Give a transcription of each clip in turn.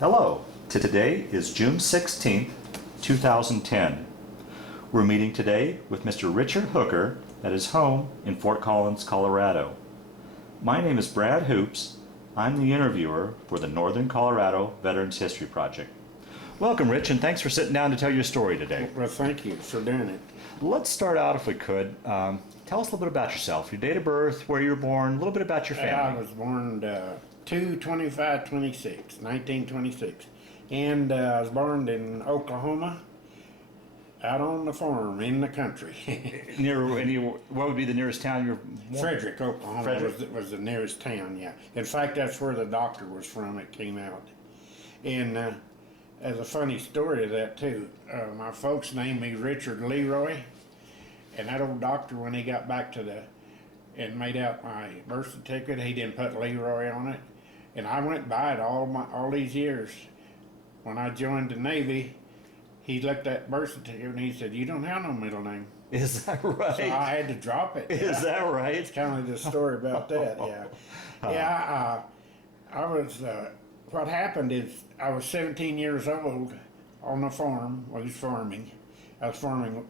Hello, today is June 16th, 2010. We're meeting today with Mr. Richard Hooker at his home in Fort Collins, Colorado. My name is Brad Hoops. I'm the interviewer for the Northern Colorado Veterans History Project. Welcome, Rich, and thanks for sitting down to tell your story today. Well, thank you for doing it. Let's start out, if we could. Tell us a little bit about yourself, your date of birth, where you were born, a little bit about your family. I was born 2/25/26, 1926, and I was born in Oklahoma, out on the farm in the country. What would be the nearest town you're born? Frederick, Oklahoma Frederick. was the nearest town, yeah. In fact, that's where the doctor was from. It came out. And as a funny story of that, too, my folks named me Richard Leroy, and that old doctor, when he got back to and made out my birth certificate, he didn't put Leroy on it. And I went by it all these years. When I joined the Navy, he looked at birth certificate and he said, "You don't have no middle name." Is that right? So I had to drop it. Is that right? It's kind of the story about that, yeah. Yeah, I was, what happened is I was 17 years old on the farm. I was farming,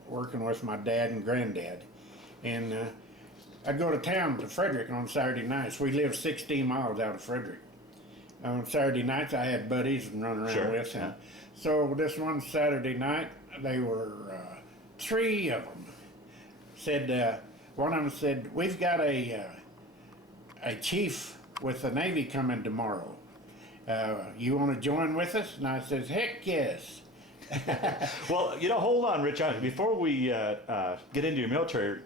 working with my dad and granddad. And I'd go to town to Frederick on Saturday nights. We lived 16 miles out of Frederick. On Saturday nights, I had buddies and run around with them. So this one Saturday night, they were three of them. One of them said, "We've got a chief with the Navy coming tomorrow. You want to join with us?" And I says, "Heck yes." Well, hold on, Rich. Before we get into your military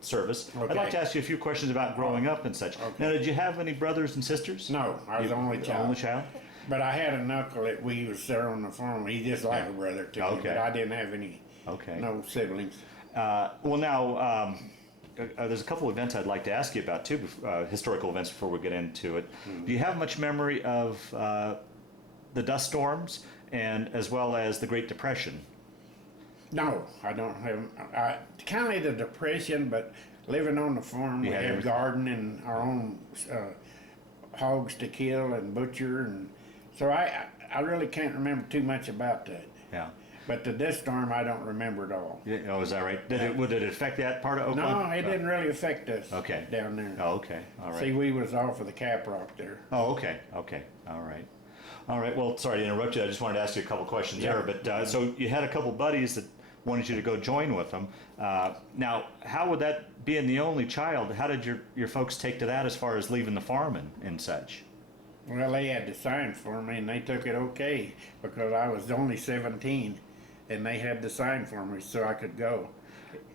service, Okay. I'd like to ask you a few questions about growing up and such. Okay. Now, did you have any brothers and sisters? No, I was the only child. Only child? But I had an uncle that we was there on the farm. He just like a brother to me, Okay. but I didn't have no siblings. Well, now, there's a couple of events I'd like to ask you about, too, historical events before we get into it. Do you have much memory of the dust storms and as well as the Great Depression? No, I don't have. Kind of the Depression, but living on the farm, we had garden and our own hogs to kill and butcher, and so I really can't remember too much about that. Yeah. But the dust storm, I don't remember at all. Oh, is that right? Would it affect that part of Oklahoma? No, it didn't really affect us. Okay. Down there. Oh, okay. All right. See, we was off of the Cap Rock there. Oh, okay. Okay. All right. All right. Well, sorry to interrupt you. I just wanted to ask you a couple questions there. But so you had a couple buddies that wanted you to go join with them. Now, how would that, being the only child, how did your folks take to that as far as leaving the farm and such? Well, they had to sign for me, and they took it okay because I was only 17, and they had to sign for me so I could go.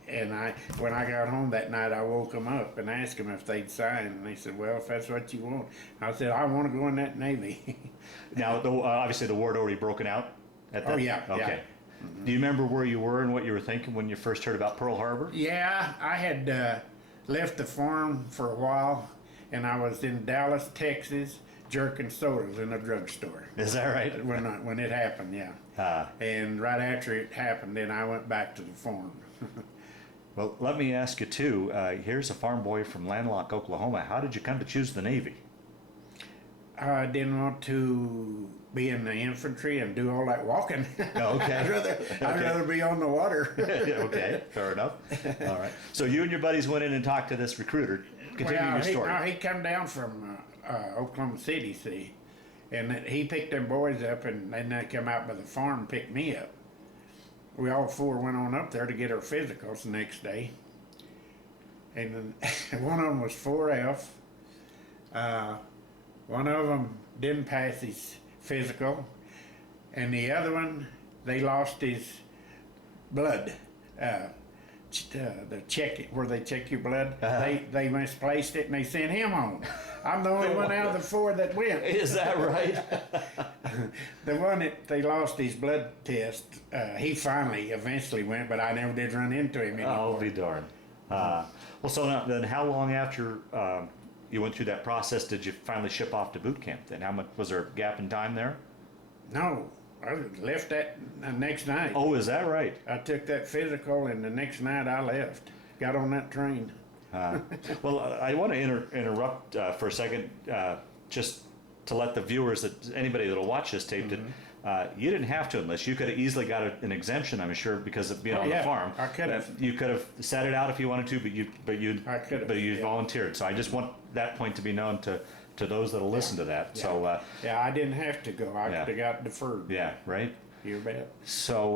And when I got home that night, I woke them up and asked them if they'd sign, and they said, "Well, if that's what you want." I said, "I want to go in that Navy." Now, obviously, the war had already broken out at that. Oh yeah. Okay. Yeah. Do you remember where you were and what you were thinking when you first heard about Pearl Harbor? Yeah, I had left the farm for a while, and I was in Dallas, Texas, jerking sodas in a drugstore. Is that right? When it happened, yeah. And right after it happened, then I went back to the farm. Well, let me ask you too. Here's a farm boy from landlocked Oklahoma. How did you come to choose the Navy? I didn't want to be in the infantry and do all that walking. Okay. I'd rather be on the water. Okay, fair enough. All right. So you and your buddies went in and talked to this recruiter. Continue your story. He come down from Oklahoma City, see, and he picked them boys up, and then they come out by the farm and picked me up. We all four went on up there to get our physicals the next day, and then one of them was 4F. One of them didn't pass his physical, and the other one, they lost his blood. The check where they check your blood, they misplaced it and they sent him home. I'm the only one out of the four that went. Is that right? The one that they lost his blood test, he eventually went, but I never did run into him anymore. I'll be darned. Well, so now, then how long after you went through that process did you finally ship off to boot camp then? How much, was there a gap in time there? No, I left that next night. Oh, is that right? I took that physical, and the next night I left. Got on that train. Well, I want to interrupt for a second. Just to let the viewers, that anybody that'll watch this tape, that you didn't have to, unless you could have easily got an exemption, I'm sure, because of being on the farm. I could have. You could have set it out if you wanted to, but you volunteered. So I just want that point to be known to those that'll listen to that. Yeah. So I didn't have to go. I could have got deferred. yeah, right. You bet. So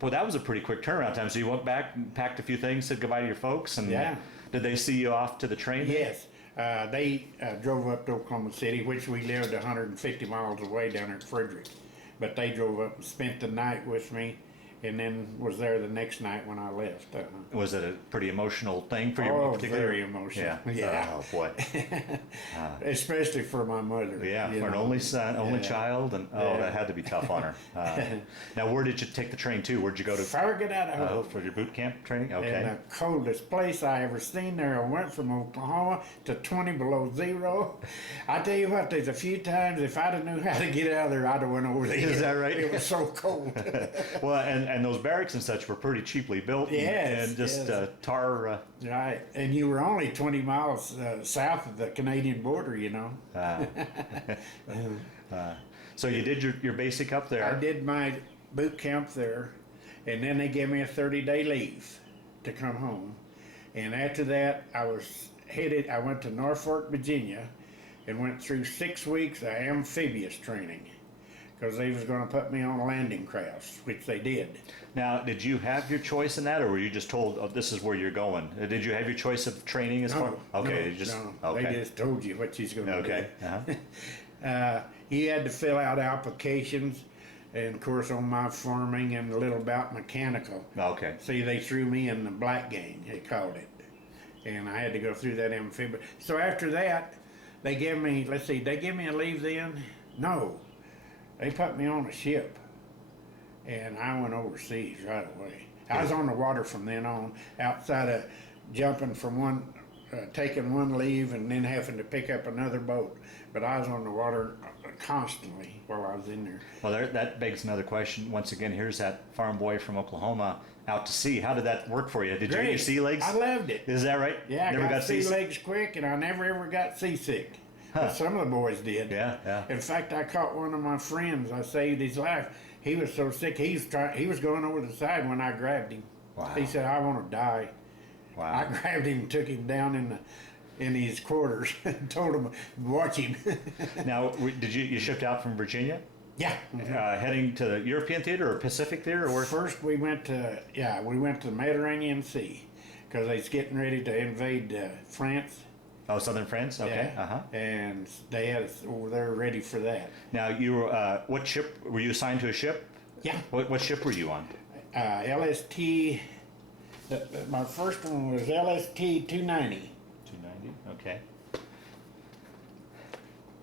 well, that was a pretty quick turnaround time. So you went back and packed a few things, said goodbye to your folks, and did they see you off to the train? Yes. They drove up to Oklahoma City, which we lived 150 miles away down at Frederick. But they drove up and spent the night with me, and then was there the next night when I left. Was it a pretty emotional thing for you? Oh, particularly? very emotional. Yeah. Oh boy. Especially for my mother. Yeah, for an only son, only child, and that had to be tough on her. Now, where did you take the train to? Where'd you go to? Farragut, Idaho. For your boot camp training? Okay. And the coldest place I ever seen there. I went from Oklahoma to 20 below zero. I tell you what, there's a few times if I'd have knew how to get out of there, I'd have went over there. Is that right? It was so cold. Well, and those barracks and such were pretty cheaply built. Yes, and just yes. tar. Right, and you were only 20 miles south of the Canadian border, you know. So you did your basic up there. I did my boot camp there, and then they gave me a 30-day leave to come home. And after that, I went to Norfolk, Virginia, and went through 6 weeks of amphibious training, because they was going to put me on landing crafts, which they did. Now, did you have your choice in that, or were you just told, oh, this is where you're going? Did you have your choice of training as far? Okay, They just told you what she's going to do. Okay. You had to fill out applications, and of course on my farming and a little about mechanical. Okay. See, they threw me in the black gang, they called it. And I had to go through that amphibious. So after that, they gave me, they gave me a leave then? No. They put me on a ship, and I went overseas right away. I was on the water from then on, outside of jumping from taking one leave and then having to pick up another boat. But I was on the water constantly while I was in there. Well, that begs another question. Once again, here's that farm boy from Oklahoma out to sea. How did that work for you? Did you get your sea legs? I loved it. Is that right? Yeah, I never got sea legs quick, and I never ever got seasick. But some of the boys did. Yeah. In fact, I caught one of my friends. I saved his life. He was so sick. He was going over the side when I grabbed him. Wow. He said, "I want to die." Wow. I grabbed him and took him down in his quarters and told him, "Watch him." Now, did you shipped out from Virginia? Yeah. Heading to the European theater or Pacific theater, or First we went to the Mediterranean Sea, because they was getting ready to invade France. Oh, southern France. Okay. Yeah. And they had us over there ready for that. Now, you were what ship were you assigned to? A ship? Yeah. What ship were you on? LST. My first one was LST 290. 290. Okay.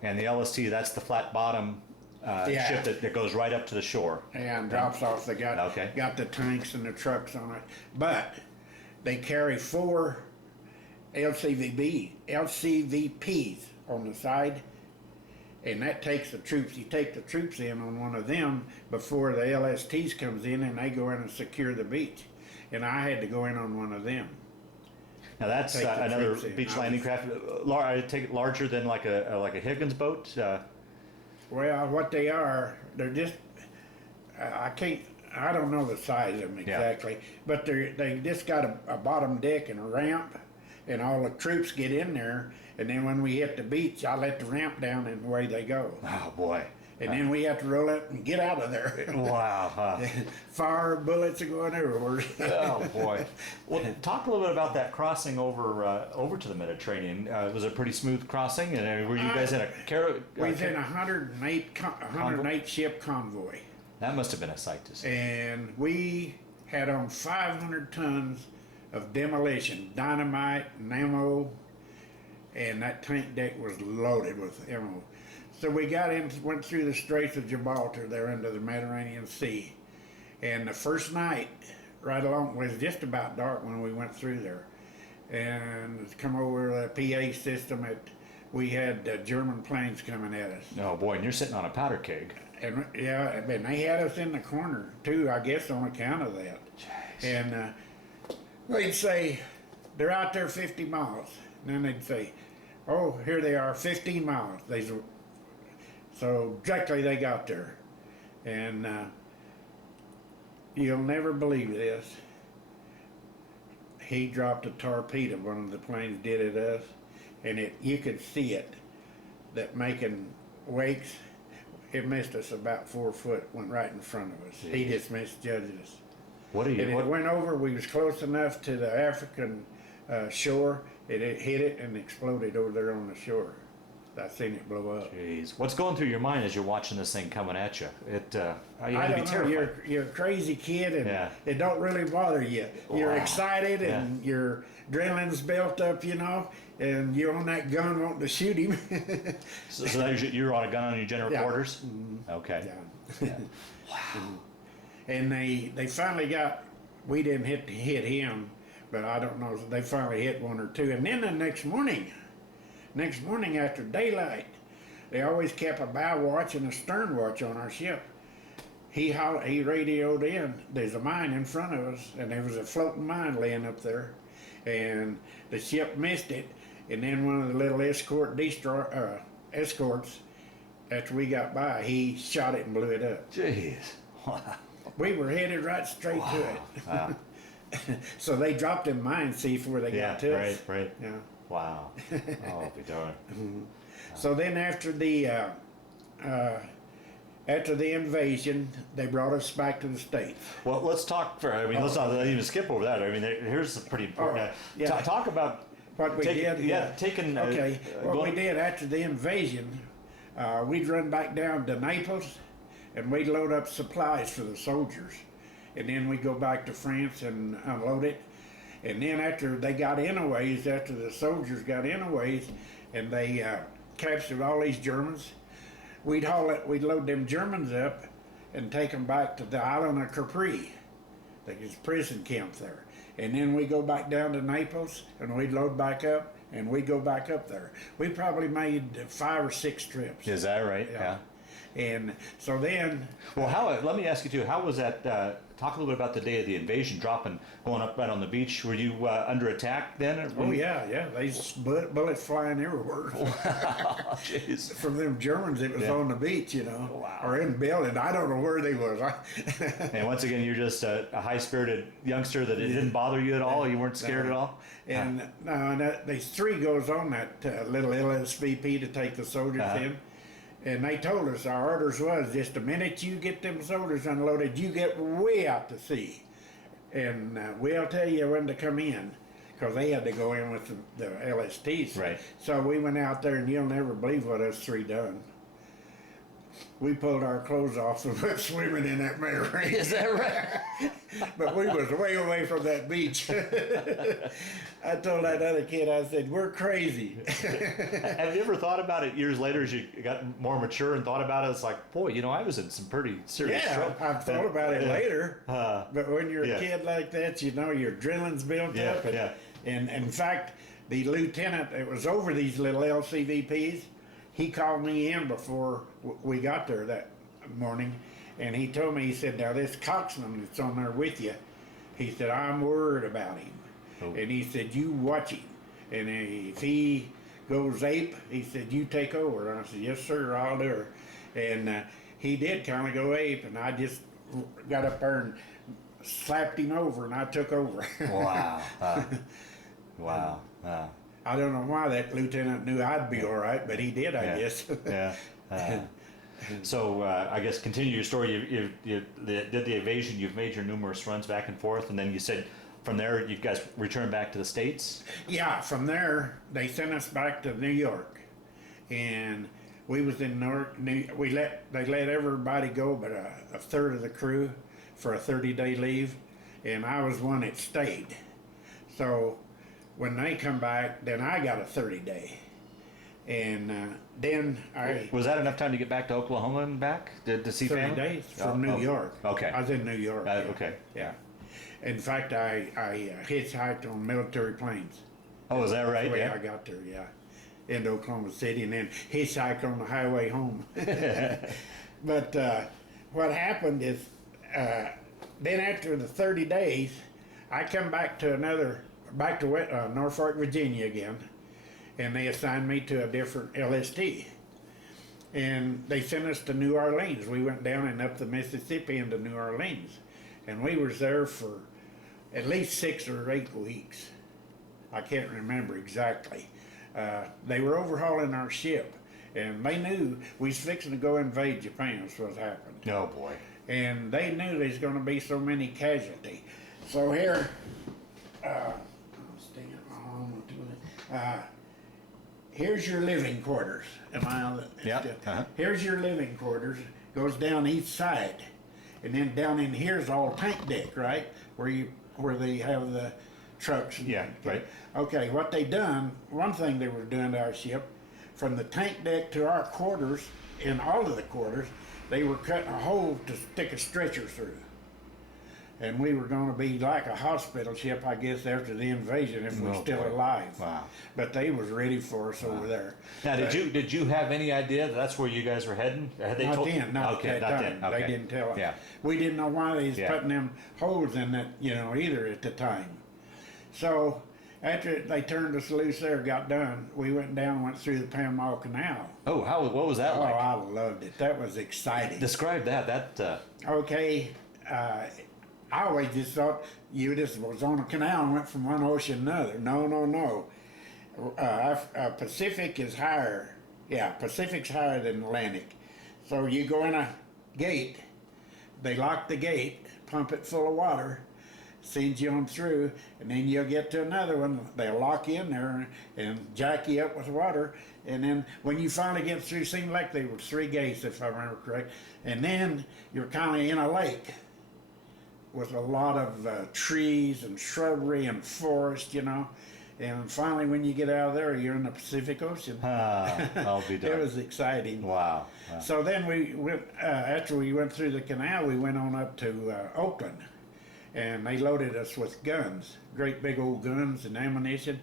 And the LST, that's the flat bottom ship that goes right up to the shore. And drops off. They got the tanks and the trucks on it, but they carry 4 LCVPs on the side, and that takes the troops. You take the troops in on one of them before the LSTs comes in, and they go in and secure the beach. And I had to go in on one of them. Now that's another beach landing craft. I take it larger than like a Higgins boat. Well, what they are, they're just I don't know the size of them exactly, but they just got a bottom deck and a ramp. And all the troops get in there, and then when we hit the beach, I let the ramp down, and away they go. Oh boy! And then we have to roll up and get out of there. Wow! Fire bullets are going everywhere. Oh boy! Well, talk a little bit about that crossing over to the Mediterranean. Was it a pretty smooth crossing? And were you guys in a we was in a 108 ship convoy. That must have been a sight to see. And we had on 500 tons of demolition, dynamite and ammo, and that tank deck was loaded with ammo. So we went through the Straits of Gibraltar there into the Mediterranean Sea. And the first night, right along, was just about dark when we went through there. And come over the PA system, we had German planes coming at us. Oh boy, and you're sitting on a powder keg. And and they had us in the corner too, I guess on account of that. Jeez. And they'd say, they're out there 50 miles. And then they'd say, oh, here they are, 15 miles. They's So directly they got there, and you'll never believe this. He dropped a torpedo. One of the planes did at us, and you could see it, that making wakes. It missed us about 4 foot, went right in front of us. Jeez. He just misjudged us. What do you? And it went over. We was close enough to the African shore. It hit it and exploded over there on the shore. I seen it blow up. Jeez, what's going through your mind as you're watching this thing coming at you? You I had to be don't know. terrified. You're a crazy kid, and Yeah. it don't really bother you. You're Wow. excited, and your adrenaline's built up, you know, and you're on that gun wanting to shoot him. So you're on a gun on your general Yeah. quarters? Mhm. Okay. Yeah. And they finally got. We didn't hit him, but I don't know. They finally hit one or two, and then the next morning after daylight, they always kept a bow watch and a stern watch on our ship. He radioed in, there's a mine in front of us, and there was a floating mine laying up there, and the ship missed it, and then one of the little escorts, after we got by, he shot it and blew it up. Jeez. Wow. We were headed right straight to it. Wow. So they dropped in mine, see, before they Yeah, got to us. right. Yeah. Wow. Oh, I'll be darned. So then after the invasion, they brought us back to the States. Well, let's talk let's not even skip over that. I mean, here's a pretty important. yeah. Talk about What we did? Yeah, taking. Okay, what we did after the invasion, we'd run back down to Naples, and we'd load up supplies for the soldiers, and then we'd go back to France and unload it. And then after they got in a ways, after the soldiers got in a ways, and they captured all these Germans, we'd load them Germans up and take them back to the island of Capri. There's a prison camp there. And then we go back down to Naples, and we'd load back up, and we'd go back up there. We probably made 5 or 6 trips. Is that right? Yeah. And so then, Well, let me ask you too. How was that? Talk a little bit about the day of the invasion, going up right on the beach. Were you under attack then? oh yeah, there's bullets flying everywhere. Wow, jeez. From them Germans, it was on the beach, you know, Wow. or in the building. I don't know where they was. And once again, you're just a high-spirited youngster that it didn't bother you at all. You weren't scared at all. And these 3 goes on that little LSVP to take the soldiers in. And they told us our orders was just the minute you get them soldiers unloaded, you get way out to sea, and we'll tell you when to come in, because they had to go in with the LSTs. Right. So we went out there, and you'll never believe what us 3 done. We pulled our clothes off and went swimming in that marine. Is that right? But we was way away from that beach. I told that other kid, I said, we're crazy. Have you ever thought about it years later as you got more mature and thought about it? It's like, boy, I was in some pretty serious trouble. I've thought about it later. But when you're yeah. a kid like that, your adrenaline's built Yeah, up. yeah. And in fact, the lieutenant that was over these little LCVPs, he called me in before we got there that morning, and he told me, he said, now this coxswain that's on there with you, he said, I'm worried about him. Oh. And he said, you watch him. And if he goes ape, he said, you take over. And I said, yes, sir, I'll do it. And he did kind of go ape, and I just got up there and slapped him over, and I took over. Wow. Wow. I don't know why that lieutenant knew I'd be all right, but he did, I guess. Yeah. So I guess continue your story. You did the invasion. You've made your numerous runs back and forth, and then you said from there you guys returned back to the States. Yeah, from there they sent us back to New York, and we was in they let everybody go, but a third of the crew for a 30-day leave, and I was one that stayed. So when they come back, then I got a 30-day. And then Was that enough time to get back to Oklahoma and back to see 30 family? days from New York. Okay. I was in New York. Okay. Yeah. In fact, I hitchhiked on military planes. Oh, is that right? The way Yeah. I got there, yeah. Into Oklahoma City, and then hitchhiked on the highway home. But what happened is, then after the 30 days, I come back to Norfolk, Virginia again, and they assigned me to a different LST. And they sent us to New Orleans. We went down and up the Mississippi into New Orleans. And we was there for at least 6 or 8 weeks. I can't remember exactly. They were overhauling our ship, and they knew we was fixing to go invade Japan. That's what happened. Oh boy. And they knew there's going to be so many casualties. So here, here's your living quarters. Am I on the? Yep. Here's your living quarters. Goes down each side, and then down in here's all tank deck, right? Where they have the trucks. Yeah. Right. Okay. What they done? One thing they were doing to our ship, from the tank deck to our quarters, in all of the quarters, they were cutting a hole to stick a stretcher through. And we were going to be like a hospital ship, I guess, after the invasion if we're still alive. Wow. But they was ready for us over there. Now, did you have any idea that that's where you guys were heading? Had they Not then, not okay, at that not time. then. Okay. They didn't tell us. Yeah. We didn't know why they was Yeah. putting them holes in that, either at the time. So after they turned us loose there, got done, we went down and went through the Panama Canal. Oh, what was that Oh, like? I loved it. That was exciting. Describe that. Okay, I always just thought you just was on a canal and went from one ocean to another. No. Pacific is higher. Yeah, Pacific's higher than Atlantic. So you go in a gate, they lock the gate, pump it full of water, sends you on through, and then you'll get to another one. They'll lock you in there and jack you up with water. And then when you finally get through, seemed like there were 3 gates, if I remember correct. And then you're kind of in a lake with a lot of trees and shrubbery and forest, And finally, when you get out of there, you're in the Pacific Ocean. I'll be done. It was exciting. Wow. So then we went, after we went through the canal, we went on up to Oakland. And they loaded us with guns, great big old guns and ammunition,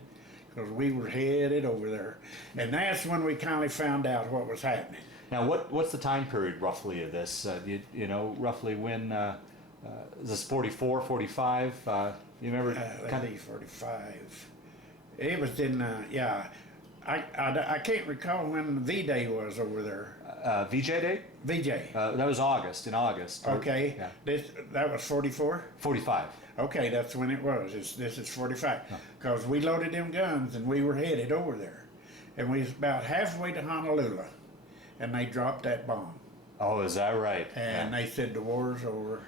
because we were headed over there. And that's when we kindly found out what was happening. Now, what's the time period roughly of this? You know roughly when is this 44, 45? You remember? Let's see, 45. It was in, I can't recall when V-Day was over there. VJ Day? VJ. That was August. In August. Okay. Yeah. That was 44? 45. Okay, that's when it was. This is 45. Because we loaded them guns and we were headed over there. And we was about halfway to Honolulu. And they dropped that bomb. Oh, is that right? And they said the war's over.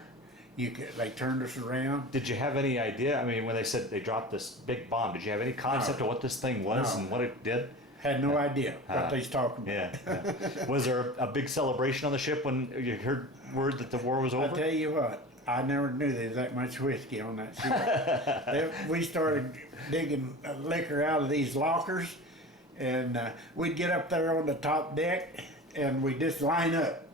They turned us around. Did you have any idea? I mean, when they said they dropped this big bomb, did you have any concept of what this thing was and what it did? Had no idea what they was talking about. Yeah. Was there a big celebration on the ship when you heard word that the war was over? I tell you what, I never knew there was that much whiskey on that ship. We started digging liquor out of these lockers, and we'd get up there on the top deck, and we'd just line up.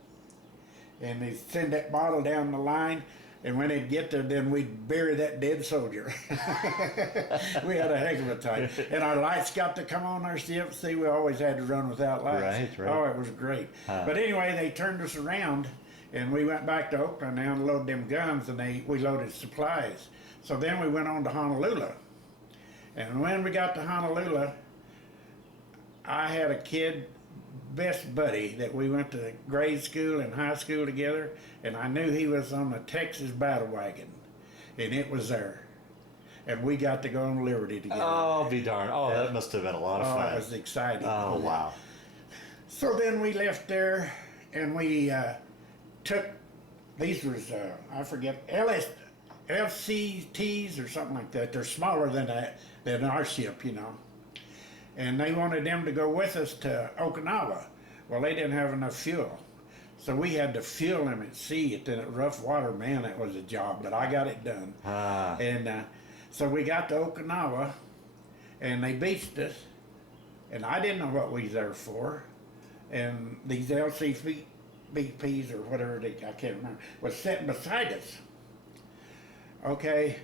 And they'd send that bottle down the line, and when they'd get there, then we'd bury that dead soldier. We had a heck of a time. And our lights got to come on our ship. See, we always had to run without lights. Right. Oh, it was great. But anyway, they turned us around, and we went back to Oakland and unloaded them guns, and we loaded supplies. So then we went on to Honolulu. And when we got to Honolulu, I had a kid, best buddy, that we went to grade school and high school together, and I knew he was on the Texas battle wagon, and it was there. And we got to go on Liberty together. Oh, be darned. Oh, that must have been a lot of fun. It was exciting. Oh, wow. So then we left there, and we took, these was, I forget, LCTs or something like that. They're smaller than our ship, And they wanted them to go with us to Okinawa. Well, they didn't have enough fuel. So we had to fuel them at sea at the rough water. Man, that was a job, but I got it done. And so we got to Okinawa, and they beached us. And I didn't know what we was there for. And these LCVPs or whatever, I can't remember, was sitting beside us. Okay,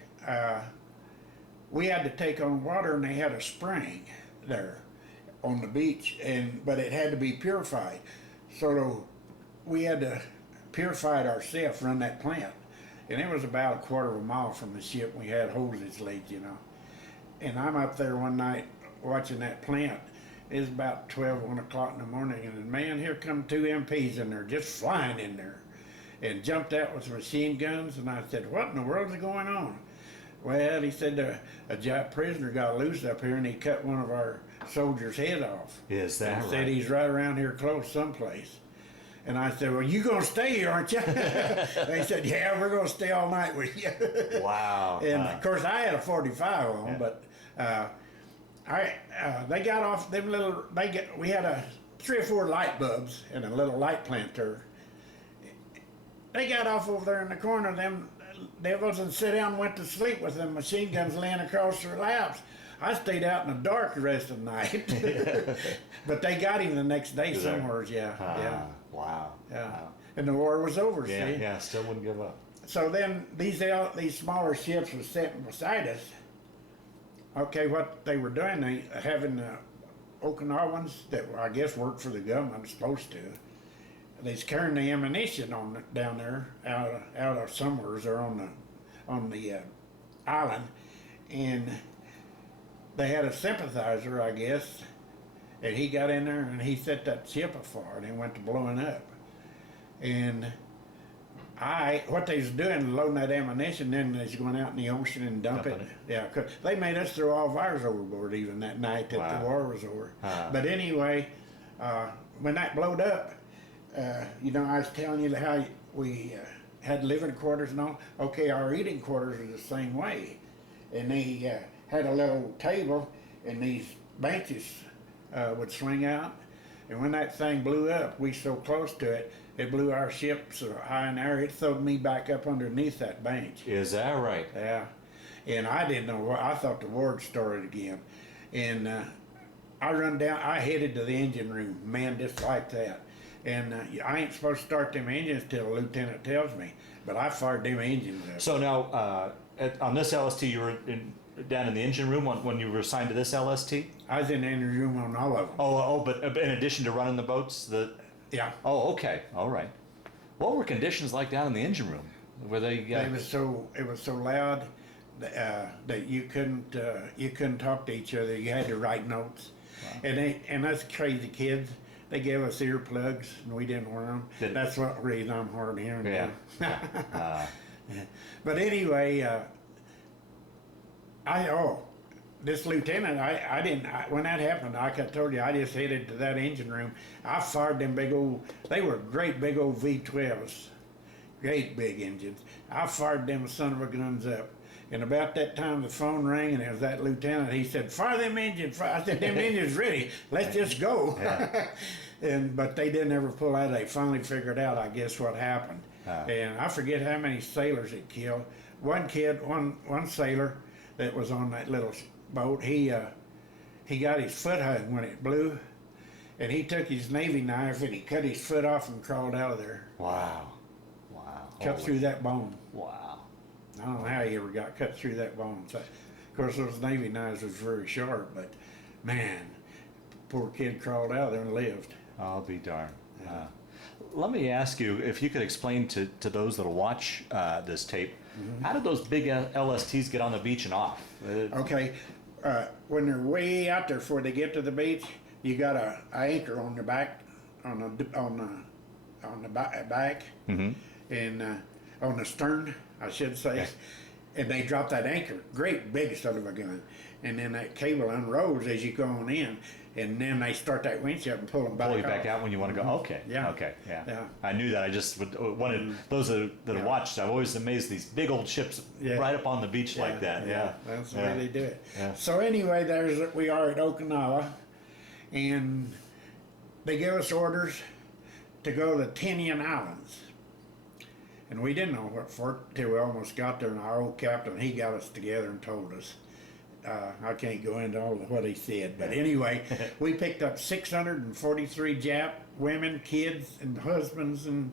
we had to take on water, and they had a spring there on the beach, but it had to be purified. So we had to purify it ourselves, run that plant. And it was about a quarter of a mile from the ship. We had hoses laid, And I'm up there one night watching that plant, It was about 12, 1 o'clock in the morning, and then, man, here come two MPs in there, just flying in there, and jumped out with machine guns. And I said, "What in the world is going on?" Well, he said a Jap prisoner got loose up here, and he cut one of our soldiers' head off. Is that and right? Said he's right around here close someplace. And I said, "Well, you gonna stay here, aren't you?" They said, "Yeah, we're gonna stay all night with you." Wow. And of course, I had a 45 on, Yeah. but they got off them little. We had 3 or 4 light bulbs and a little light planter. They got off over there in the corner. Them devils and sit down and went to sleep with them machine guns laying across their laps. I stayed out in the dark the rest of the night. But they got him the next day Is that- somewhere. Yeah, yeah, Wow. yeah. Wow. And the war was over. Yeah, See. yeah, still wouldn't give up. So then these smaller ships were sitting beside us. Okay, what they were doing, they having Okinawans that I guess worked for the government, supposed to. They's carrying the ammunition down there out of somewheres or on the island, and they had a sympathizer, I guess, and he got in there and he set that ship afire and it went to blowing up. And what they was doing, loading that ammunition, then they was going out in the ocean and dumping Dumping it. Yeah, 'cause they made us throw all of ours overboard even that night that Wow. the war was over. Uh-huh. But anyway, when that blowed up, you know, I was telling you how we had living quarters and all. Okay, our eating quarters are the same way, and they had a little table, and these benches would swing out. And when that thing blew up, we so close to it, it blew our ship so high in the air, it threw me back up underneath that bench. Is that right? Yeah. And I didn't know what, I thought the war had started again. And I run down, I headed to the engine room, man, just like that. And I ain't supposed to start them engines till the lieutenant tells me, but I fired them engines up. So now, on this LST, you were down in the engine room when you were assigned to this LST? I was in the engine room on all of them. But in addition to running the boats, Yeah. Oh, okay, all right. What were conditions like down in the engine room? Were they? It was so loud that you couldn't talk to each other. You had to write notes. Wow. And us crazy kids, they gave us earplugs and we didn't wear them. That's what reason I'm hard of hearing. Yeah. But anyway, this lieutenant, when that happened, like I told you, I just headed to that engine room. I fired them they were great big old V12s, great big engines. I fired them son of a guns up. And about that time the phone rang and it was that lieutenant. He said, "Fire them engines." I said, "Them engines ready, let's just go." Yeah. But they didn't ever pull out. They finally figured out, I guess, what happened. And I forget how many sailors it killed. One sailor that was on that little boat, he got his foot hung when it blew, and he took his Navy knife and he cut his foot off and crawled out of there. Wow. Cut through that bone. Wow. I don't know how he ever got cut through that bone. So, of course, those Navy knives was very sharp, but man, poor kid crawled out of there and lived. I'll be darned. Let me ask you if you could explain to those that'll watch this tape, how did those big LSTs get on the beach and off? Okay, when they're way out there before they get to the beach, you got a anchor on the back, on the back, and on the stern, I should say. Okay. And they drop that anchor, great big son of a gun, and then that cable unrolls as you go on in, and then they start that winch up and pull them back. Pull you back off. out when you want to go. Okay. Yeah. Okay. Yeah. Yeah. I knew that. I just wanted those that have watched. I'm always amazed these big old ships right up on the beach like that. Yeah. That's the way they do it. Yeah. So anyway, we are at Okinawa, and they gave us orders to go to Tinian Islands. And we didn't know what for till we almost got there, and our old captain, he got us together and told us. I can't go into all of what he said, but anyway, we picked up 643 Jap women, kids, and husbands, and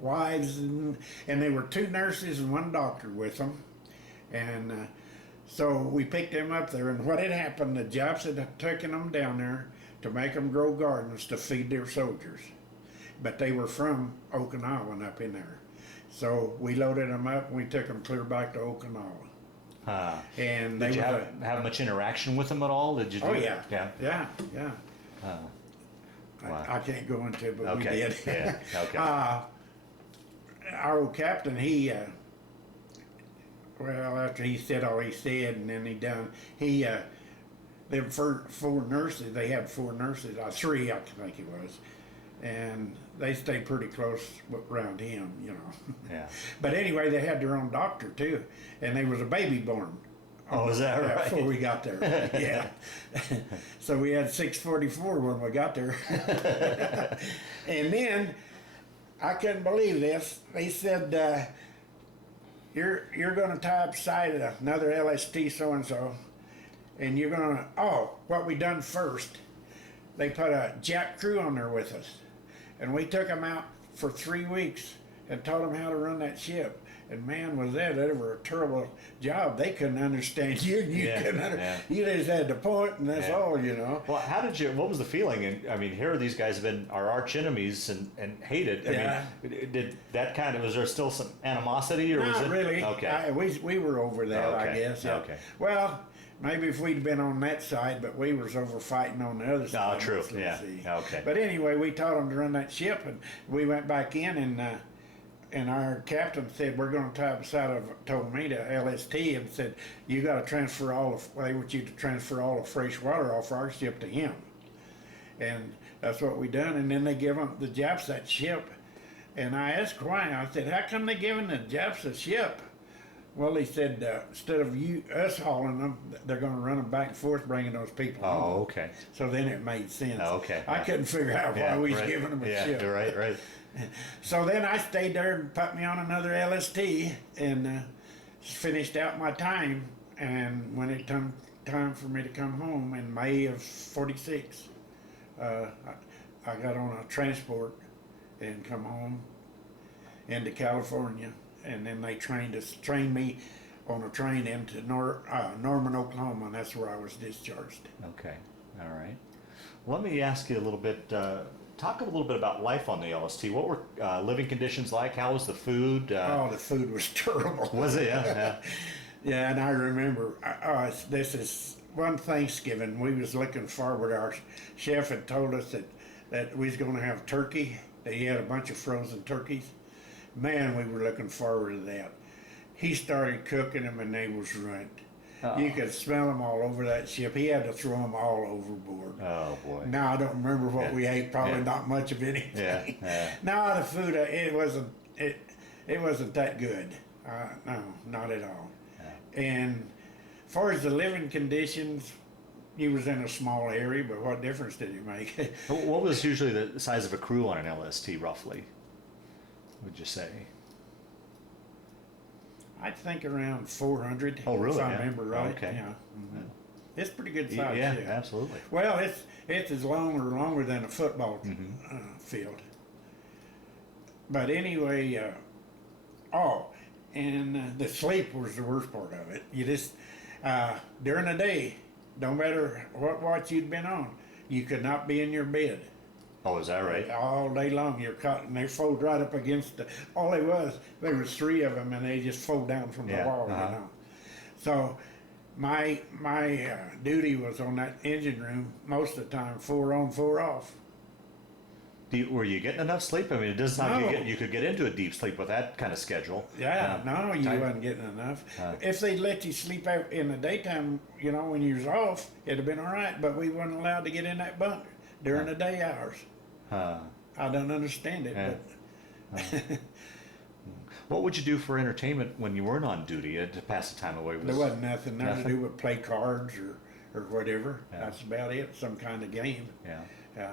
wives, and there were 2 nurses and 1 doctor with them. And so we picked them up there, and what had happened, the Japs had taken them down there to make them grow gardens to feed their soldiers. But they were from Okinawa and up in there. So we loaded them up and we took them clear back to Okinawa. And did you have much interaction with them at all? Did you? Oh yeah, Yeah. yeah, yeah. Wow. I can't go into it, but Okay. we did. Yeah. Okay. Our old captain, he, well, after he said all he said, and then there were four nurses. They had four nurses, three, I think it was, and they stayed pretty close around him, you know. Yeah. But anyway, they had their own doctor too, and there was a baby born. Oh, is that right? Before we got there, yeah. So we had 6:44 when we got there, and then I couldn't believe this. They said, "You're going to tie up side of another LST so and so, and you're going to what we done first. They put a Jap crew on there with us, and we took them out for 3 weeks and taught them how to run that ship." And man, was that ever a terrible job. They couldn't understand you. You couldn't understand. You just had to point, and that's all, you know. Well, what was the feeling? And I mean, here these guys have been our arch enemies and hated. I mean, did that was there still some animosity, or was it? Not really. Okay. We were over that, I guess. Yeah. Okay. Well, maybe if we'd been on that side, but we was over fighting on the other side. Oh, true. Yeah. See. Okay. But anyway, we taught them to run that ship, and we went back in, and our captain said, "We're going to tie up side of," told me to LST, and said, "You got to transfer they want you to transfer all the fresh water off our ship to him." And that's what we done. And then they give them the Japs that ship. And I asked why. I said, "How come they giving the Japs a ship?" Well, he said, instead of us hauling them, they're going to run them back and forth, bringing those people home. Oh, okay. So then it made sense. Okay. I couldn't figure out why we was giving them a ship. Yeah, right. So then I stayed there and put me on another LST and finished out my time. And when it come time for me to come home in May of '46, I got on a transport and come home into California. And then they trained me on a train into Norman, Oklahoma, and that's where I was discharged. Okay. All right. Well, let me ask you a little bit. Talk a little bit about life on the LST. What were living conditions like? How was the food? The food was terrible. Was it? Yeah. Yeah, and I remember this is one Thanksgiving. We was looking forward. Our chef had told us that we was going to have turkey. That he had a bunch of frozen turkeys. Man, we were looking forward to that. He started cooking them, and they was ruined. You could smell them all over that ship. He had to throw them all overboard. Oh boy! Now I don't remember what we ate. Probably not much of anything. Yeah. No, the food it wasn't that good. No, not at all. Yeah. And as far as the living conditions, you was in a small area, but what difference did it make? What was usually the size of a crew on an LST, roughly? Would you say? I think around 400. Oh, really? If I remember right. Okay. Yeah. Mm-hmm. It's pretty good size. Yeah, absolutely. Well, it's as longer than a football field. But anyway, and the sleep was the worst part of it. You just during the day, no matter what watch you'd been on, you could not be in your bed. Oh, is that right? All day long, you're caught, and they fold right up against all there was three of them, and they just fold down from the wall, you know. So my duty was on that engine room most of the time, 4 on, 4 off. Were you getting enough sleep? I mean, it does sound like you could get into a deep sleep with that kind of schedule. Yeah, no, you wasn't getting enough. If they let you sleep out in the daytime, you know, when you was off, it'd have been all right, but we weren't allowed to get in that bunk during the day hours. I don't understand it, but what would you do for entertainment when you weren't on duty to pass the time away? There wasn't nothing there to do but play cards or whatever. Yeah. That's about it. Some kind of game. Yeah.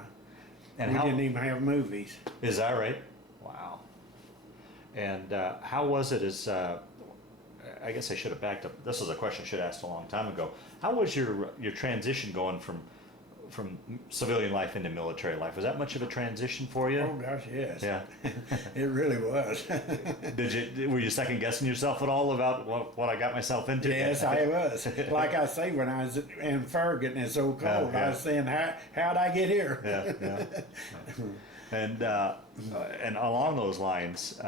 And we didn't even have movies. Is that right? Wow. And how was it as, I guess I should have backed up. This is a question I should have asked a long time ago. How was your transition going from civilian life into military life? Was that much of a transition for you? Oh gosh, yes. Yeah. It really was. Were you second guessing yourself at all about what I got myself into? Yes, I was. Like I say, when I was in Farragut and it's so cold, I was saying, how'd I get here? Yeah. And along those lines,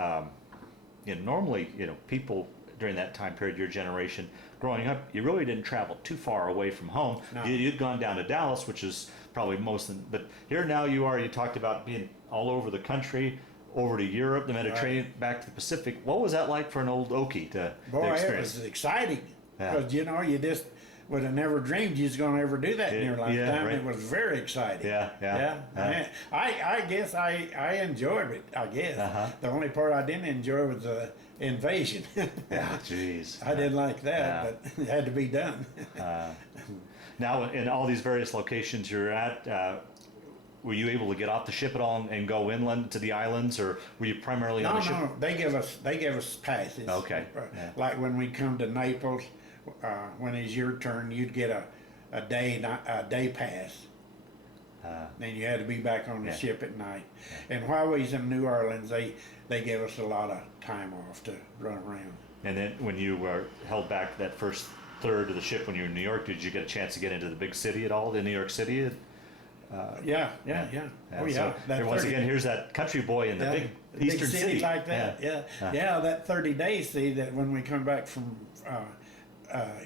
normally, people during that time period, your generation, growing up, you really didn't travel too far away from home. No. You'd gone down to Dallas, which is probably but here now you are. You talked about being all over the country, over to Europe, the Mediterranean, back to the Pacific. What was that like for an old Okie to experience? It was exciting Yeah. because you just would have never dreamed you was going to ever do that in your lifetime. right. It was very exciting. Yeah. I guess I enjoyed it. I guess the only part I didn't enjoy was the invasion. Yeah, jeez. I didn't like that, but it had to be done. Now, in all these various locations you're at, were you able to get off the ship at all and go inland to the islands, or were you primarily on the ship? No, they give us passes. Okay. Like when we come to Naples, when it's your turn, you'd get a day pass. Then you had to be back on the ship at night. And while we was in New Orleans, they gave us a lot of time off to run around. And then when you were held back that first third of the ship when you were in New York, did you get a chance to get into the big city at all, in New York City? Yeah. Oh yeah. So once again, here's that country boy in the big eastern city like that. Yeah. That 30 days. See, that when we come back from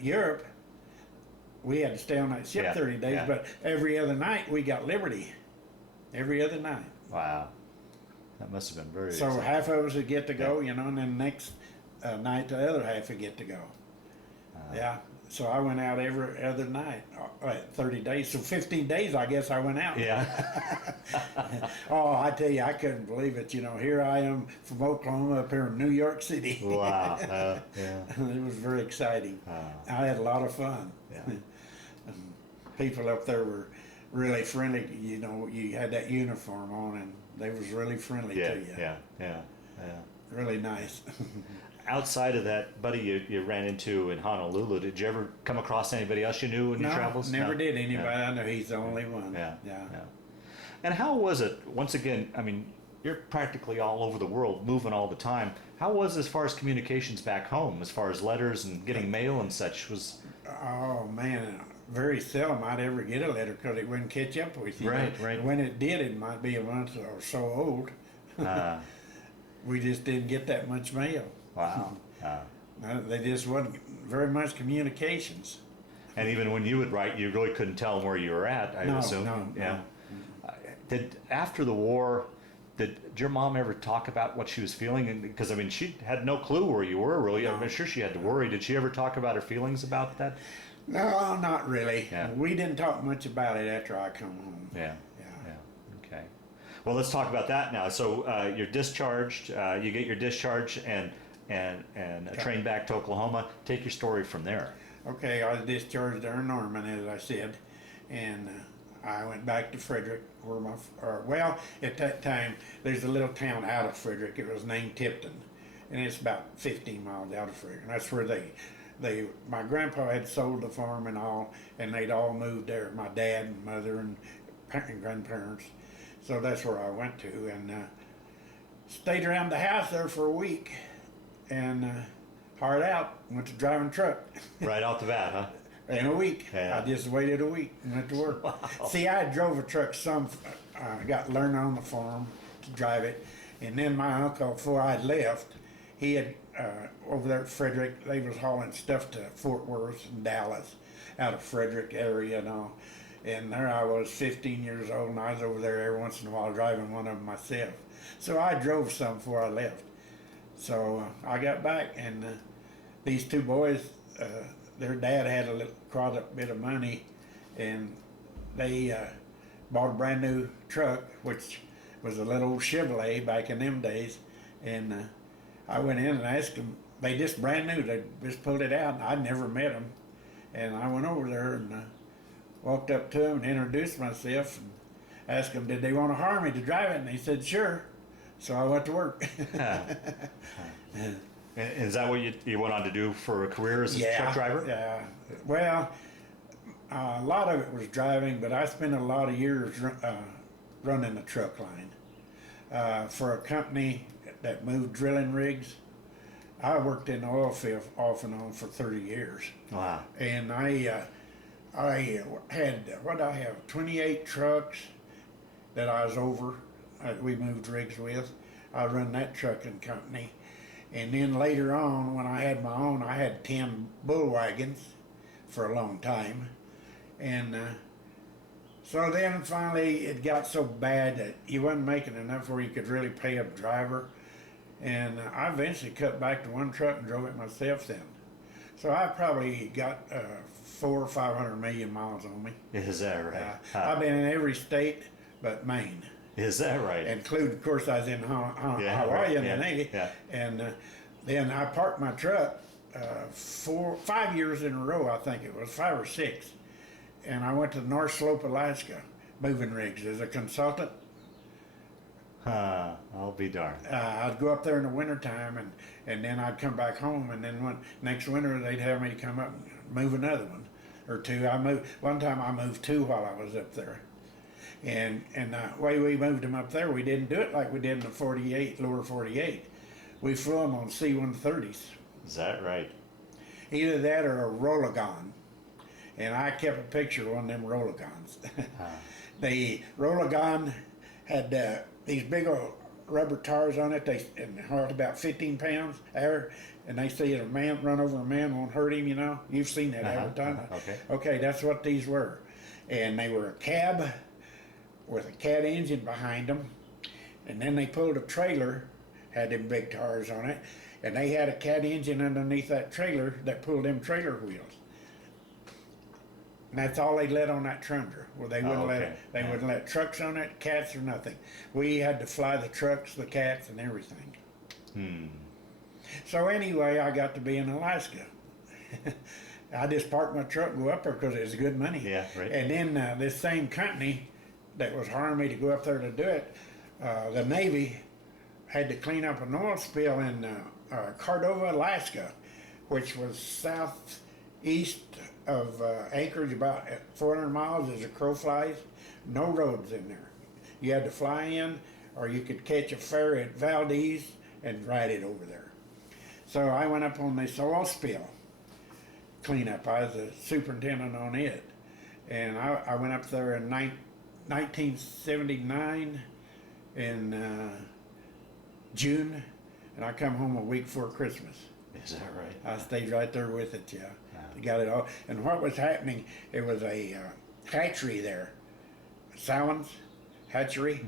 Europe, we had to stay on that ship 30 days. But every other night we got liberty. Every other night. Wow, that must have been very. So exciting. half of us would get to go, and then next night the other half would get to go. So I went out every other night, 30 days. So 15 days, I guess I went out. Yeah. Oh, I tell you, I couldn't believe it. Here I am from Oklahoma up here in New York City. Wow. It was very exciting. I had a lot of fun. People up there were really friendly. You had that uniform on, and they was really friendly to you. Yeah. Really nice. Outside of that buddy you ran into in Honolulu, did you ever come across anybody else you knew in your travels? Never did. Anybody I know, he's the only one. Yeah. And how was it, once again, I mean, you're practically all over the world, moving all the time. How was it as far as communications back home, as far as letters and getting mail and such? Oh, man, very seldom I'd ever get a letter because it wouldn't catch up with you. Right. When it did, it might be a month or so old. We just didn't get that much mail. Wow. They just wasn't very much communications. And even when you would write, you really couldn't tell them where you were at, I assume. No. After the war, did your mom ever talk about what she was feeling? Because, I mean, she had no clue where you were, really. No. I'm sure she had to worry. Did she ever talk about her feelings about that? No, not really. Yeah. We didn't talk much about it after I come home. Yeah. Okay. Well, let's talk about that now. So you're discharged. You get your discharge and a train back to Oklahoma. Take your story from there. Okay, I was discharged there in Norman, as I said, and I went back to Frederick, where at that time, there's a little town out of Frederick. It was named Tipton, and it's about 15 miles out of Frederick. And that's where my grandpa had sold the farm and all, and they'd all moved there. My dad and mother and grandparents. So that's where I went to, and stayed around the house there for a week, and hard out, went to driving truck. Right off the bat, huh? In a week. Yeah. I just waited a week and went to work. Wow. See, I drove a truck got learned on the farm to drive it, and then my uncle, before I left, he had, over there at Frederick, they was hauling stuff to Fort Worth and Dallas, out of Frederick area and all. And there I was, 15 years old, and I was over there every once in a while driving one of them myself. So I drove some before I left. So I got back, and these two boys, their dad had a little quite bit of money, and they bought a brand new truck, which was a little Chevrolet back in them days. And I went in and asked them, they just brand new, they just pulled it out, and I'd never met them. And I went over there and walked up to them and introduced myself and asked them, did they want to hire me to drive it? And they said, sure. So I went to work. Is that what you went on to do for a career as a truck driver? Yeah. Well, a lot of it was driving, but I spent a lot of years running a truck line for a company that moved drilling rigs. I worked in the oil field off and on for 30 years. Wow. And I had 28 trucks that I was over. We moved rigs with. I run that trucking company. And then later on, when I had my own, I had 10 bull wagons for a long time. And So then finally it got so bad that you wasn't making enough where you could really pay a driver. And I eventually cut back to one truck and drove it myself then. So I probably got 400 or 500 million miles on me. Is that right? I've been in every state but Maine. Is that right? Including, of course, I was in Yeah, Hawaii right, in yeah, the Navy. yeah. And then I parked my truck 5 years in a row, I think it was, 5 or 6. And I went to North Slope, Alaska, moving rigs as a consultant. I'll be darned. I'd go up there in the wintertime and then I'd come back home, and then next winter they'd have me come up and move another one or two. One time I moved 2 while I was up there. And the way we moved them up there, we didn't do it like we did in the 48, lower 48. We flew them on C-130s. Is that right? Either that or a Rollagon. And I kept a picture of one of them Rollagons. The Rollagon had these big old rubber tires on it. And held about 15 pounds air. And they say a man run over a man won't hurt him, you know. You've seen that advertisement. Okay. Okay, that's what these were. And they were a cab with a cat engine behind them. And then they pulled a trailer, had them big tires on it. And they had a cat engine underneath that trailer that pulled them trailer wheels. And that's all they let on that Tundra. Well, they wouldn't wouldn't let trucks on it, cats or nothing. We had to fly the trucks, the cats, and everything. So anyway, I got to be in Alaska. I just parked my truck and go up there because it was good money. Yeah, right. And then this same company that was hiring me to go up there to do it, the Navy had to clean up an oil spill in Cordova, Alaska, which was southeast of Anchorage, about 400 miles as a crow flies. No roads in there. You had to fly in, or you could catch a ferry at Valdez and ride it over there. So I went up on this oil spill cleanup. I was the superintendent on it. And I went up there in 1979 in June, and I come home a week before Christmas. Is that right? I stayed right there with it, yeah. Got it all. And what was happening, it was a hatchery there, Salmon's hatchery.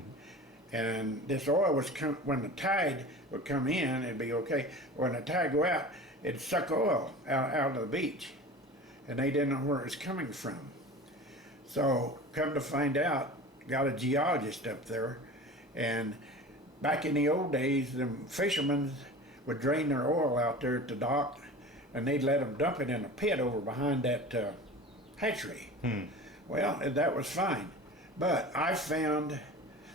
And this oil was when the tide would come in, it'd be okay. When the tide go out, it'd suck oil out of the beach. And they didn't know where it was coming from. So, come to find out, got a geologist up there. And back in the old days, the fishermen would drain their oil out there at the dock, and they'd let them dump it in a pit over behind that hatchery. Well, that was fine. But I found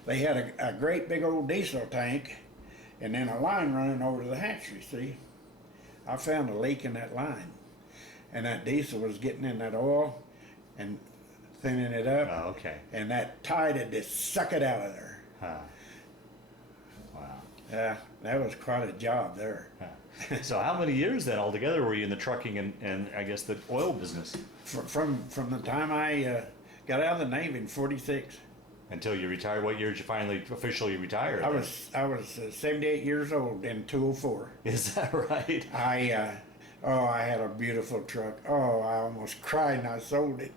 they had a great big old diesel tank and then a line running over to the hatchery, see? I found a leak in that line. And that diesel was getting in that oil and thinning it up. Oh, okay. And that tide had just suck it out of there. Wow. Yeah, that was quite a job there. So how many years then altogether were you in the trucking and I guess the oil business? From the time I got out of the Navy in 46. Until you retired? What year did you finally officially retire? I was 78 years old in 204. Is that right? I had a beautiful truck. Oh, I almost cried and I sold it.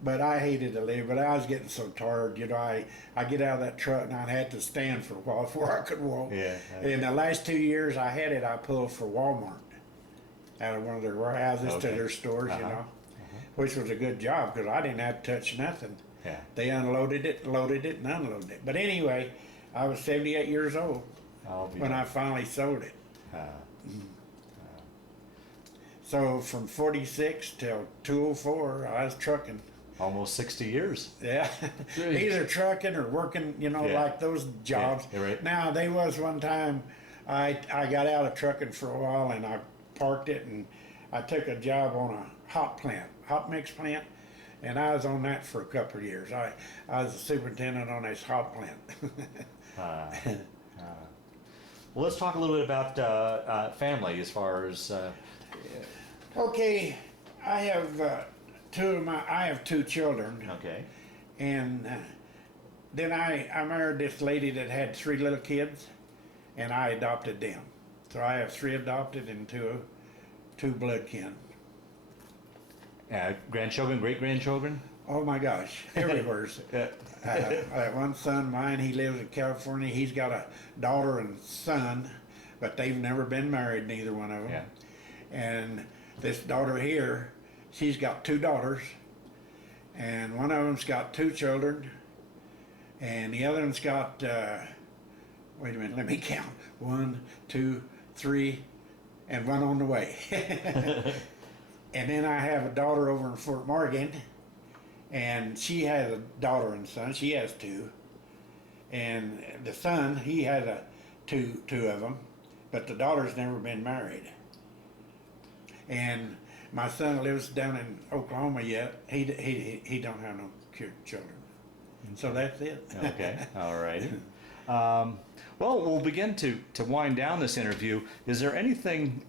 But I hated to leave, but I was getting so tired, you know, I get out of that truck and I'd have to stand for a while before I could walk. Yeah. In the last 2 years I had it, I pulled for Walmart out of one of their warehouses to their stores, you know, which was a good job because I didn't have to touch nothing. Yeah. They unloaded it, loaded it, and unloaded it. But anyway, I was 78 years old when I finally sold it. So from 46 till 204, I was trucking. Almost 60 years. Yeah, either trucking or working, you know, like those jobs. Yeah, right. Now, there was one time I got out of trucking for a while and I parked it and I took a job on a hop mix plant, and I was on that for a couple of years. I was the superintendent on this hop plant. Well, let's talk a little bit about family as far as... Okay, I have two children. Okay. And then I married this lady that had 3 little kids, and I adopted them. So I have 3 adopted and two blood kin. Grandchildren, great-grandchildren? Oh my gosh, everywhere's. Yeah. That one son of mine, he lives in California. He's got a daughter and son, but they've never been married, neither one of them. Yeah. And this daughter here, she's got two daughters, and one of them's got two children, and the other one's got, wait a minute, let me count. 1, 2, 3, and one on the way. And then I have a daughter over in Fort Morgan, and she has a daughter and son. She has two. And the son, he has two of them, but the daughter's never been married. And my son lives down in Oklahoma yet. He don't have no children. So that's it. Okay, all righty. Well, we'll begin to wind down this interview. Is there anything,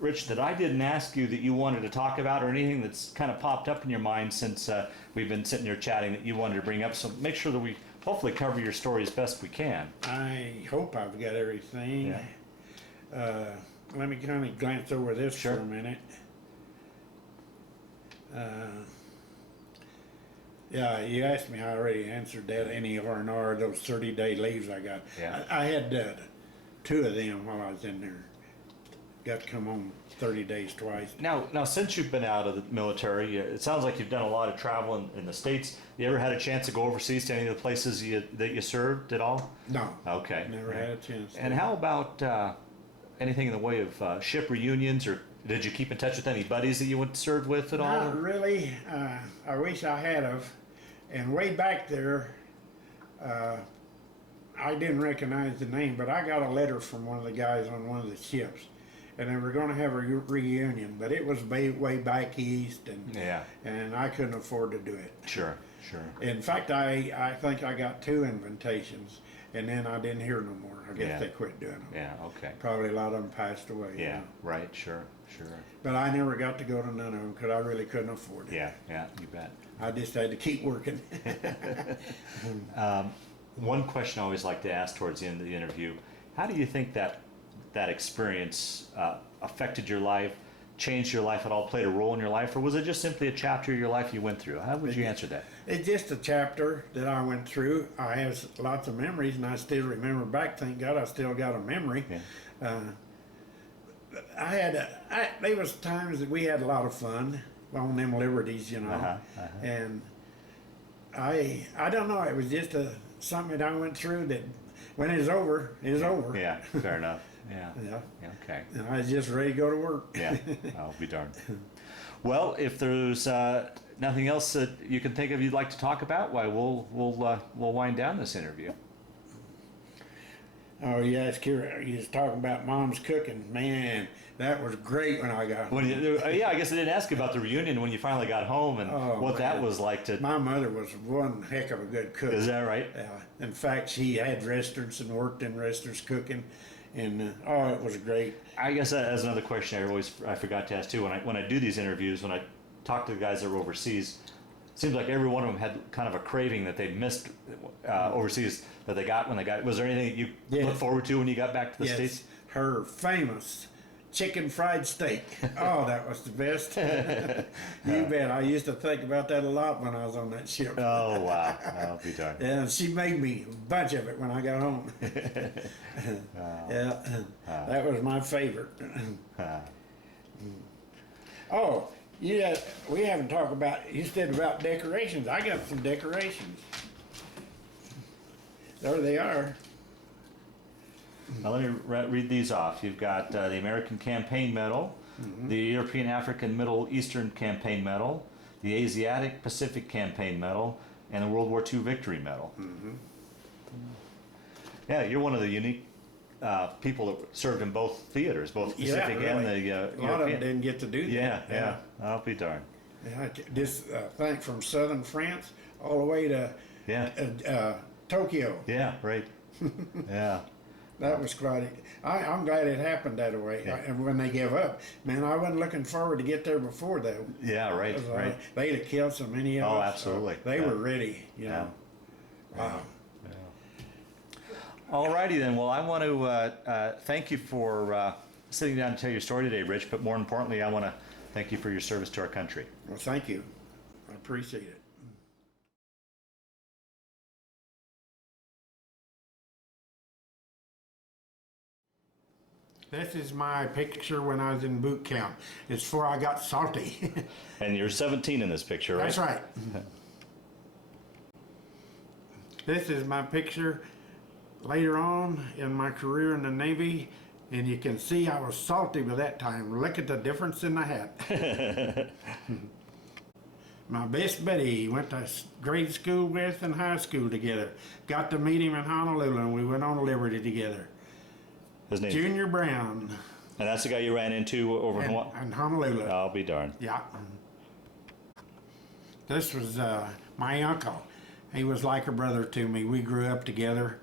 Rich, that I didn't ask you that you wanted to talk about, or anything that's kind of popped up in your mind since we've been sitting here chatting that you wanted to bring up? So make sure that we hopefully cover your story as best we can. I hope I've got everything. Yeah. Let me kind of glance over this Sure. for a minute. Yeah, you asked me, I already answered that. Any R&R, those 30-day leaves I got. Yeah. I had 2 of them while I was in there. Got to come home 30 days twice. Now, since you've been out of the military, it sounds like you've done a lot of travel in the States. You ever had a chance to go overseas to any of the places that you served at all? No. Okay. Never had a chance. And how about anything in the way of ship reunions, or did you keep in touch with any buddies that you went served with at all? Not really. I wish I had of. And way back there, I didn't recognize the name, but I got a letter from one of the guys on one of the ships, and they were going to have a reunion, but it was way back east, and Yeah. and I couldn't afford to do it. Sure. In fact, I think I got 2 invitations, and then I didn't hear no more. I guess Yeah. they quit doing them. Yeah. Okay. Probably a lot of them passed away. you Yeah. know. Right. Sure. But I never got to go to none of them because I really couldn't afford it. Yeah. Yeah. You bet. I just had to keep working. One question I always like to ask towards the end of the interview: how do you think that experience affected your life, changed your life at all, played a role in your life, or was it just simply a chapter of your life you went through? How would you answer that? It's just a chapter that I went through. I have lots of memories, and I still remember back. Thank God, I still got a memory. Yeah. There was times that we had a lot of fun on them liberties, you know. And I don't know. It was just something that I went through that when it was over, it was over. Yeah. Fair enough. Yeah. Yeah. Okay. And I was just ready to go to work. Yeah, I'll be darned. Well, if there's nothing else that you can think of you'd like to talk about, why we'll wind down this interview. Oh, yes, Kira, you was talking about Mom's cooking. Man, that was great when I got home. Yeah, I guess I didn't ask you about the reunion when you finally got home and Oh, what that man. was like to. My mother was one heck of a good cook. Is that right? In fact, she had restaurants and worked in restaurants cooking, and it was great. I guess that, as another question I forgot to ask too. When I do these interviews, when I talk to the guys that are overseas, it seems like every one of them had kind of a craving that they missed overseas that they got when they got. Was there anything that you Yes. looked forward to when you got back to the Yes, States? her famous chicken fried steak. Oh, that was the best. You bet. I used to think about that a lot when I was on that ship. Oh wow, I'll be darned. And she made me a bunch of it when I got home. Yeah, that was my favorite. Oh, yeah, we haven't talked about, you said about decorations. I got some decorations. There they are. Now let me read these off. You've got the American Campaign Medal, the European, African, Middle Eastern Campaign Medal, the Asiatic Pacific Campaign Medal, and the World War II Victory Medal. Yeah, you're one of the unique people that served in both theaters, both Pacific and the A lot of them European. didn't get to do that. Yeah, I'll be darned. Yeah, this thing from southern France all the way to Tokyo. Yeah, right. Yeah. That was quite. I'm glad it happened that way. Yeah. And when they gave up, man, I wasn't looking forward to get there before though. Yeah, right, 'Cause, right. They'd have killed so many of us. Oh, absolutely. They Yeah. were ready, you know. Wow. Alrighty then. Well, I want to thank you for sitting down to tell your story today, Rich. But more importantly, I want to thank you for your service to our country. Well, thank you. I appreciate it. This is my picture when I was in boot camp. It's before I got salty. And you're 17 in this picture, right? That's right. This is my picture later on in my career in the Navy, and you can see I was salty by that time. Look at the difference in the hat. My best buddy went to grade school with and high school together. Got to meet him in Honolulu, and we went on Liberty together. His name? Junior Brown. And that's the guy you ran into over in Hawaii? In Honolulu. I'll be darned. Yeah. This was my uncle. He was like a brother to me. We grew up together,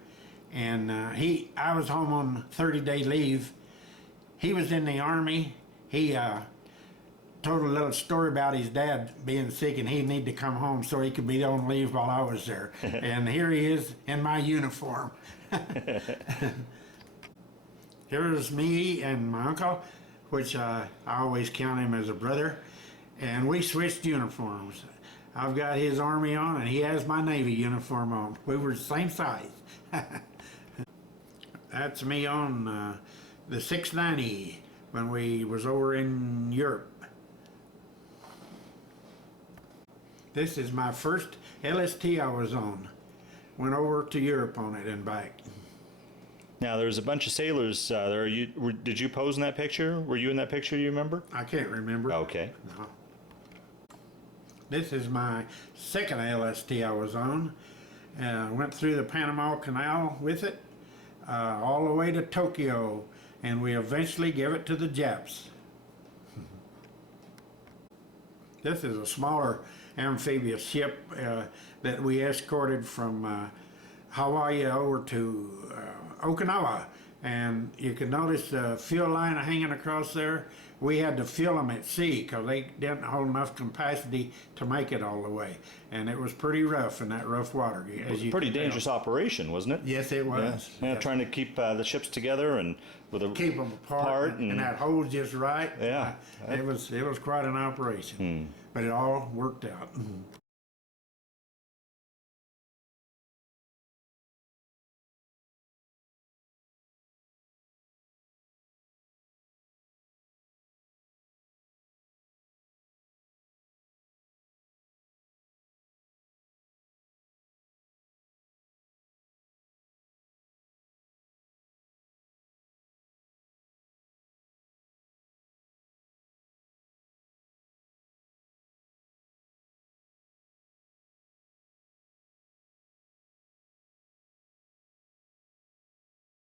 and I was home on 30-day leave. He was in the Army. He told a little story about his dad being sick, and he needed to come home so he could be on leave while I was there. And here he is in my uniform. Here's me and my uncle, which I always count him as a brother, and we switched uniforms. I've got his Army on, and he has my Navy uniform on. We were the same size. That's me on the 690 when we was over in Europe. This is my first LST I was on. Went over to Europe on it and back. Now, there's a bunch of sailors there. Did you pose in that picture? Were you in that picture, you remember? I can't remember. Okay. No. This is my second LST I was on. Went through the Panama Canal with it, all the way to Tokyo, and we eventually gave it to the Japs. This is a smaller amphibious ship that we escorted from Hawaii over to Okinawa, and you can notice the fuel line hanging across there. We had to fill them at sea because they didn't hold enough capacity to make it all the way, and it was pretty rough in that rough water. It was a pretty dangerous operation, wasn't it? Yes, it was. Yeah, trying to keep the ships together and keep them apart and that hole just right. Yeah, it was quite an operation, but it all worked out.